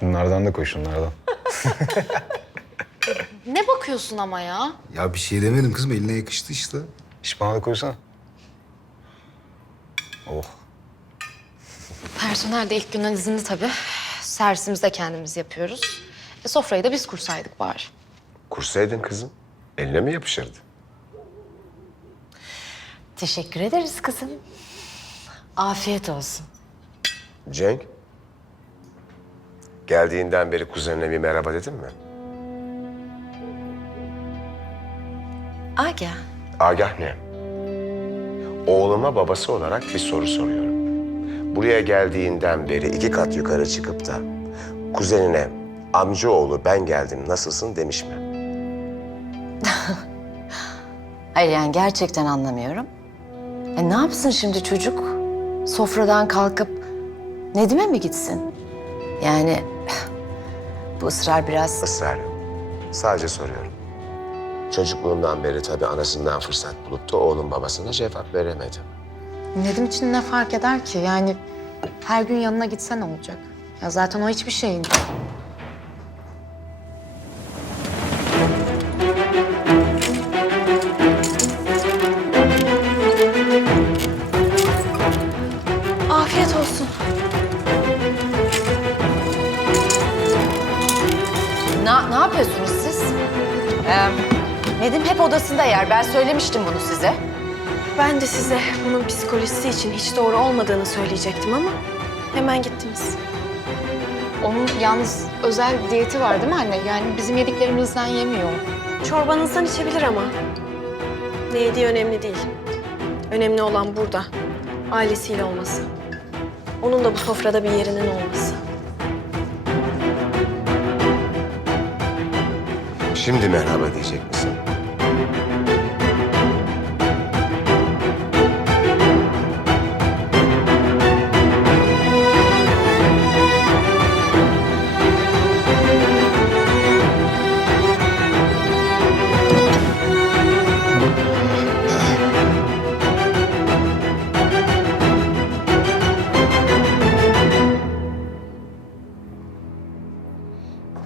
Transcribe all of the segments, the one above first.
Şunlardan da koy şunlardan. Ne bakıyorsun ama ya? Ya bir şey demedim kızım eline yakıştı işte. İş bana da koysana. Oh. Personel de ilk günden izinli tabii. Servisimizi de kendimiz yapıyoruz. E, sofrayı da biz kursaydık bari. Kursaydın kızım. Eline mi yapışırdı? Teşekkür ederiz kızım. Afiyet olsun. Cenk. Geldiğinden beri kuzenine bir merhaba dedin mi? Aga, Agah ne? Oğluma babası olarak bir soru soruyorum. Buraya geldiğinden beri iki kat yukarı çıkıp da kuzenine amcaoğlu ben geldim nasılsın demiş mi? hayır yani gerçekten anlamıyorum. E ne yapsın şimdi çocuk? Sofradan kalkıp Nedim'e mi gitsin? Yani bu ısrar biraz... Israr yok. Sadece soruyorum. Çocukluğundan beri tabii anasından fırsat bulup da oğlum babasına cevap veremedi. Nedim için ne fark eder ki? Yani her gün yanına gitsen olacak. Ya zaten o hiçbir şeyin. Ne, ne yapıyorsunuz siz? Ee, Nedim hep odasında yer. Ben söylemiştim bunu size. Ben de size bunun psikolojisi için hiç doğru olmadığını söyleyecektim ama hemen gittiniz. Onun yalnız özel diyeti var değil mi anne? Yani bizim yediklerimizden yemiyor. Çorbanızdan içebilir ama. Ne yediği önemli değil. Önemli olan burada. Ailesiyle olması. Onun da bu sofrada bir yerinin olması. Şimdi merhaba diyecek misin?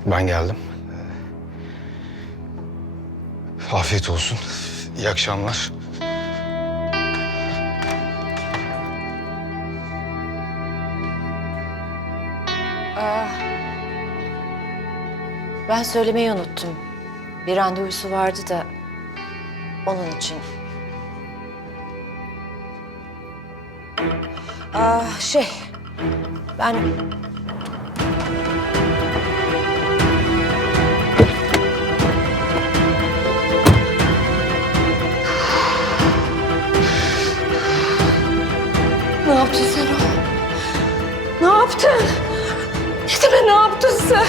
Ben geldim. Afiyet olsun. İyi akşamlar. Ben söylemeyi unuttum. Bir randevusu vardı da onun için. Aa, şey, ben Ne yaptın? Nedim'e ne yaptın sen?